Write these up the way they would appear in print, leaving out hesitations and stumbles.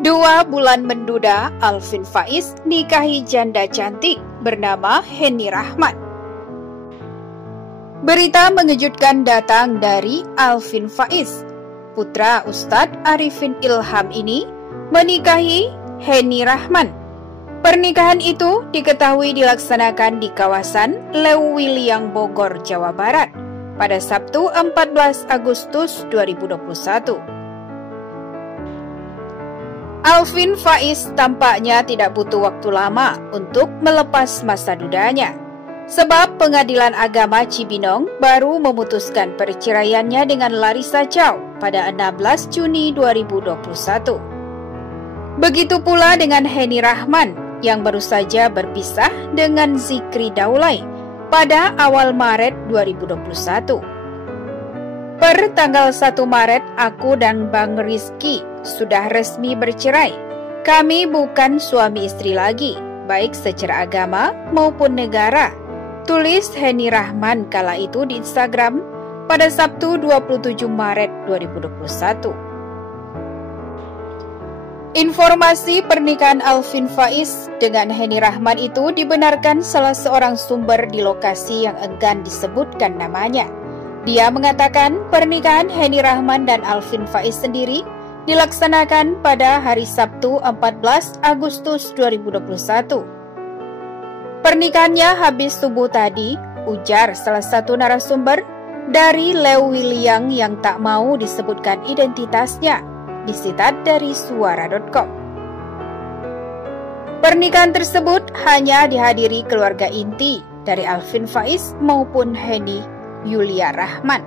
2 bulan menduda, Alvin Faiz nikahi janda cantik bernama Henny Rahman. Berita mengejutkan datang dari Alvin Faiz. Putra Ustadz Arifin Ilham ini menikahi Henny Rahman. Pernikahan itu diketahui dilaksanakan di kawasan Leuwiliang, Bogor, Jawa Barat pada Sabtu 14 Agustus 2021. Alvin Faiz tampaknya tidak butuh waktu lama untuk melepas masa dudanya, sebab Pengadilan Agama Cibinong baru memutuskan perceraiannya dengan Larissa Chow pada 16 Juni 2021. Begitu pula dengan Henny Rahman yang baru saja berpisah dengan Zikri Daulay pada awal Maret 2021. Per tanggal 1 Maret, aku dan Bang Rizky sudah resmi bercerai. Kami bukan suami istri lagi, baik secara agama maupun negara, tulis Henny Rahman kala itu di Instagram pada Sabtu 27 Maret 2021. Informasi pernikahan Alvin Faiz dengan Henny Rahman itu dibenarkan salah seorang sumber di lokasi yang enggan disebutkan namanya. Dia mengatakan pernikahan Henny Rahman dan Alvin Faiz sendiri dilaksanakan pada hari Sabtu 14 Agustus 2021. Pernikahannya habis subuh tadi, ujar salah satu narasumber dari Leuwiliang yang tak mau disebutkan identitasnya, disitat dari suara.com. Pernikahan tersebut hanya dihadiri keluarga inti dari Alvin Faiz maupun Henny Yulia Rahman.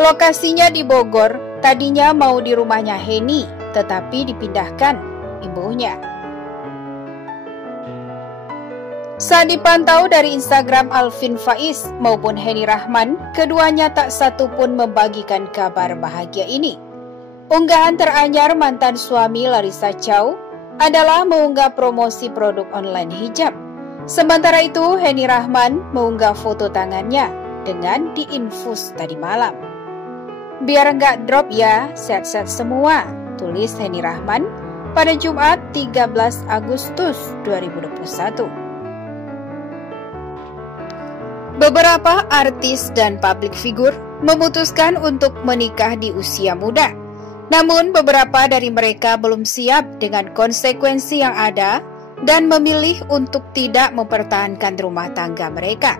Lokasinya di Bogor, tadinya mau di rumahnya Henny, tetapi dipindahkan ibunya. Saat dipantau dari Instagram Alvin Faiz maupun Henny Rahman, keduanya tak satu pun membagikan kabar bahagia ini. Unggahan teranyar mantan suami Larissa Chow adalah mengunggah promosi produk online hijab. Sementara itu, Henny Rahman mengunggah foto tangannya dengan diinfus tadi malam. Biar nggak drop ya, sehat-sehat semua, tulis Henny Rahman pada Jumat 13 Agustus 2021. Beberapa artis dan publik figur memutuskan untuk menikah di usia muda. Namun beberapa dari mereka belum siap dengan konsekuensi yang ada dan memilih untuk tidak mempertahankan rumah tangga mereka.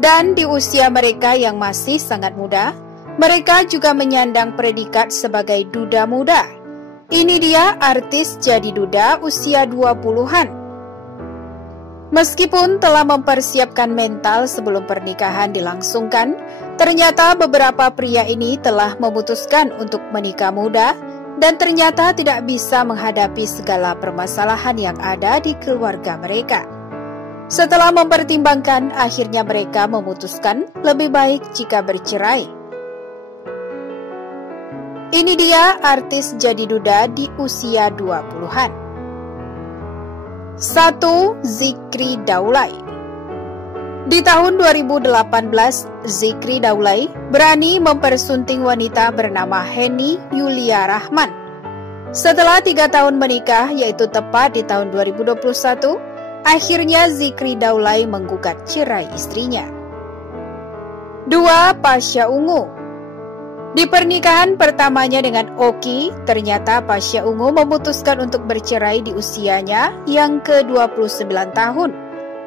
Dan di usia mereka yang masih sangat muda, mereka juga menyandang predikat sebagai duda muda. Ini dia artis jadi duda usia 20-an. Meskipun telah mempersiapkan mental sebelum pernikahan dilangsungkan, ternyata beberapa pria ini telah memutuskan untuk menikah muda dan ternyata tidak bisa menghadapi segala permasalahan yang ada di keluarga mereka. Setelah mempertimbangkan, akhirnya mereka memutuskan lebih baik jika bercerai. Ini dia artis jadi duda di usia 20-an. 1. Zikri Daulay. Di tahun 2018, Zikri Daulay berani mempersunting wanita bernama Henny Yulia Rahman. Setelah 3 tahun menikah, yaitu tepat di tahun 2021, akhirnya Zikri Daulay menggugat cerai istrinya. 2. Pasha Ungu. Di pernikahan pertamanya dengan Oki, ternyata Pasha Ungu memutuskan untuk bercerai di usianya yang ke-29 tahun.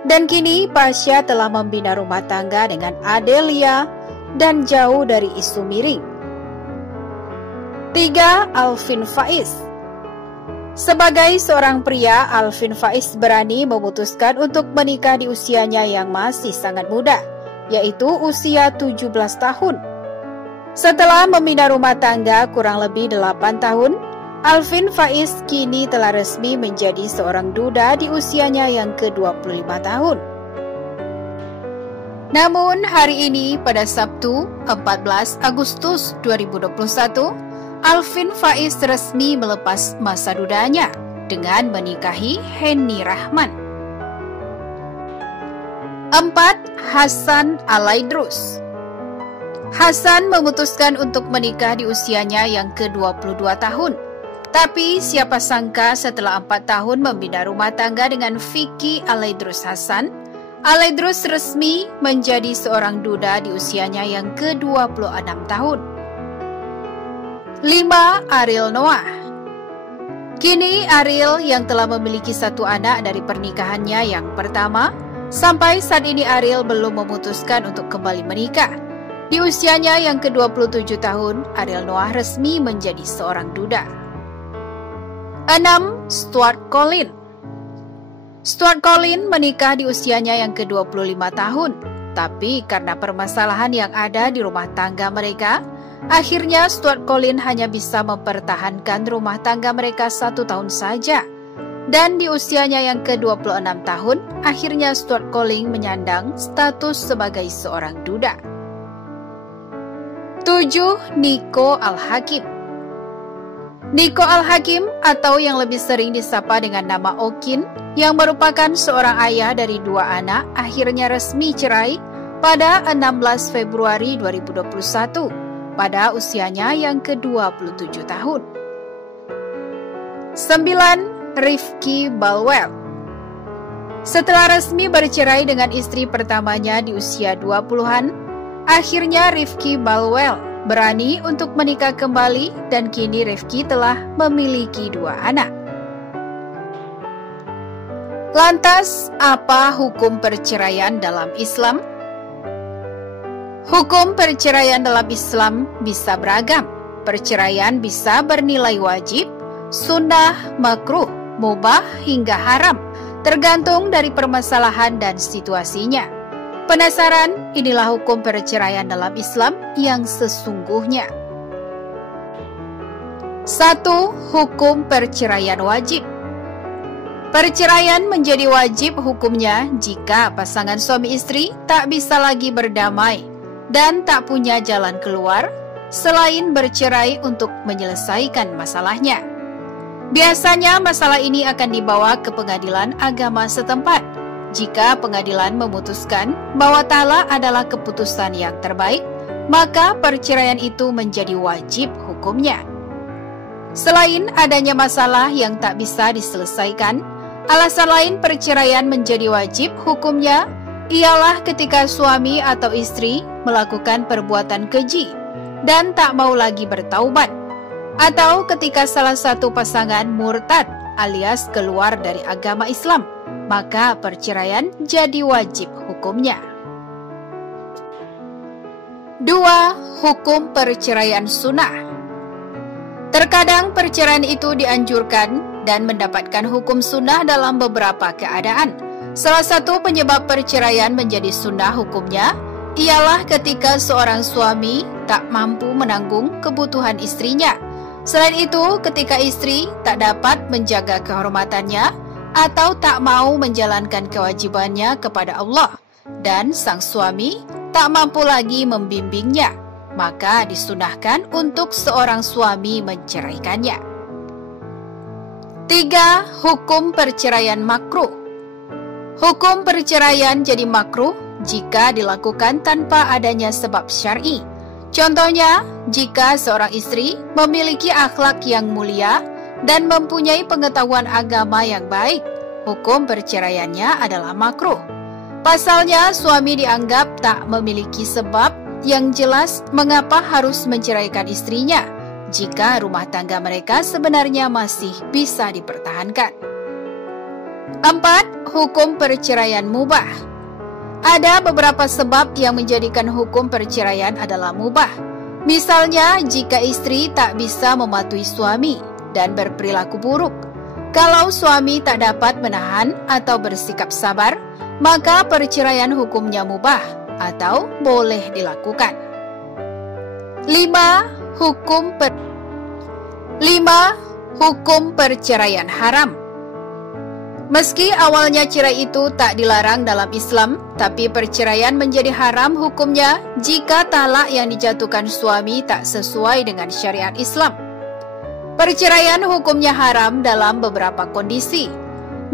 Dan kini Pasha telah membina rumah tangga dengan Adelia dan jauh dari isu miring. 3. Alvin Faiz. Sebagai seorang pria, Alvin Faiz berani memutuskan untuk menikah di usianya yang masih sangat muda, yaitu usia 17 tahun. Setelah membina rumah tangga kurang lebih 8 tahun, Alvin Faiz kini telah resmi menjadi seorang duda di usianya yang ke-25 tahun. Namun hari ini pada Sabtu 14 Agustus 2021, Alvin Faiz resmi melepas masa dudanya dengan menikahi Henny Rahman. 4. Hasan Alaidrus. Hasan memutuskan untuk menikah di usianya yang ke-22 tahun. Tapi siapa sangka setelah 4 tahun membina rumah tangga dengan Vicky Alaidrus Hasan, Alaidrus resmi menjadi seorang duda di usianya yang ke-26 tahun. 5. Ariel Noah. Kini Ariel yang telah memiliki 1 anak dari pernikahannya yang pertama, sampai saat ini Ariel belum memutuskan untuk kembali menikah. Di usianya yang ke-27 tahun, Ariel Noah resmi menjadi seorang duda. 6. Stuart Collin. Stuart Collin menikah di usianya yang ke-25 tahun, tapi karena permasalahan yang ada di rumah tangga mereka, akhirnya Stuart Collin hanya bisa mempertahankan rumah tangga mereka 1 tahun saja. Dan di usianya yang ke-26 tahun, akhirnya Stuart Collin menyandang status sebagai seorang duda. 7. Nico Al-Hakim. Nico Al-Hakim atau yang lebih sering disapa dengan nama Okin, yang merupakan seorang ayah dari 2 anak, akhirnya resmi cerai pada 16 Februari 2021 pada usianya yang ke-27 tahun. 9. Rifki Balwell. Setelah resmi bercerai dengan istri pertamanya di usia 20-an, akhirnya Rifki Balwell berani untuk menikah kembali dan kini Rifki telah memiliki 2 anak. Lantas, apa hukum perceraian dalam Islam? Hukum perceraian dalam Islam bisa beragam. Perceraian bisa bernilai wajib, sunnah, makruh, mubah hingga haram, tergantung dari permasalahan dan situasinya. Penasaran? Inilah hukum perceraian dalam Islam yang sesungguhnya. 1. Hukum perceraian wajib. Perceraian menjadi wajib hukumnya jika pasangan suami istri tak bisa lagi berdamai dan tak punya jalan keluar selain bercerai untuk menyelesaikan masalahnya. Biasanya masalah ini akan dibawa ke pengadilan agama setempat. Jika pengadilan memutuskan bahwa talak adalah keputusan yang terbaik, maka perceraian itu menjadi wajib hukumnya. Selain adanya masalah yang tak bisa diselesaikan, alasan lain perceraian menjadi wajib hukumnya ialah ketika suami atau istri melakukan perbuatan keji dan tak mau lagi bertaubat, atau ketika salah satu pasangan murtad alias keluar dari agama Islam, maka perceraian jadi wajib hukumnya. 2. Hukum perceraian sunnah. Terkadang perceraian itu dianjurkan dan mendapatkan hukum sunnah dalam beberapa keadaan. Salah satu penyebab perceraian menjadi sunnah hukumnya ialah ketika seorang suami tak mampu menanggung kebutuhan istrinya. Selain itu, ketika istri tak dapat menjaga kehormatannya atau tak mau menjalankan kewajibannya kepada Allah, dan sang suami tak mampu lagi membimbingnya, maka disunahkan untuk seorang suami menceraikannya. 3. Hukum perceraian makruh. Hukum perceraian jadi makruh jika dilakukan tanpa adanya sebab syar'i. Contohnya, jika seorang istri memiliki akhlak yang mulia dan mempunyai pengetahuan agama yang baik, hukum perceraiannya adalah makruh. Pasalnya, suami dianggap tak memiliki sebab yang jelas mengapa harus menceraikan istrinya, jika rumah tangga mereka sebenarnya masih bisa dipertahankan. 4. Hukum perceraian mubah. Ada beberapa sebab yang menjadikan hukum perceraian adalah mubah. Misalnya, jika istri tak bisa mematuhi suami dan berperilaku buruk. Kalau suami tak dapat menahan atau bersikap sabar, maka perceraian hukumnya mubah atau boleh dilakukan. 5. Hukum perceraian haram. Meski awalnya cerai itu tak dilarang dalam Islam, tapi perceraian menjadi haram hukumnya jika talak yang dijatuhkan suami tak sesuai dengan syariat Islam. Perceraian hukumnya haram dalam beberapa kondisi.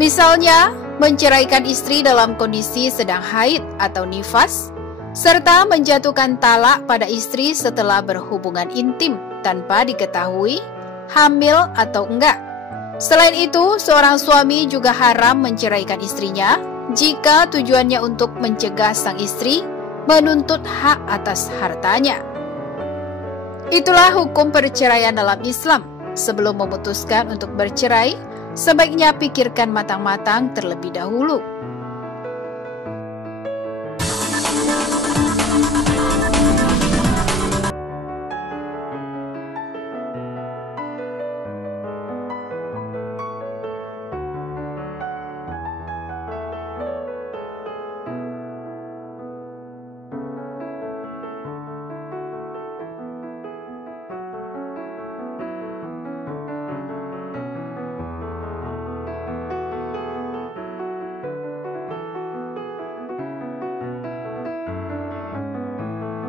Misalnya, menceraikan istri dalam kondisi sedang haid atau nifas, serta menjatuhkan talak pada istri setelah berhubungan intim tanpa diketahui hamil atau enggak. Selain itu, seorang suami juga haram menceraikan istrinya jika tujuannya untuk mencegah sang istri menuntut hak atas hartanya. Itulah hukum perceraian dalam Islam. Sebelum memutuskan untuk bercerai, sebaiknya pikirkan matang-matang terlebih dahulu.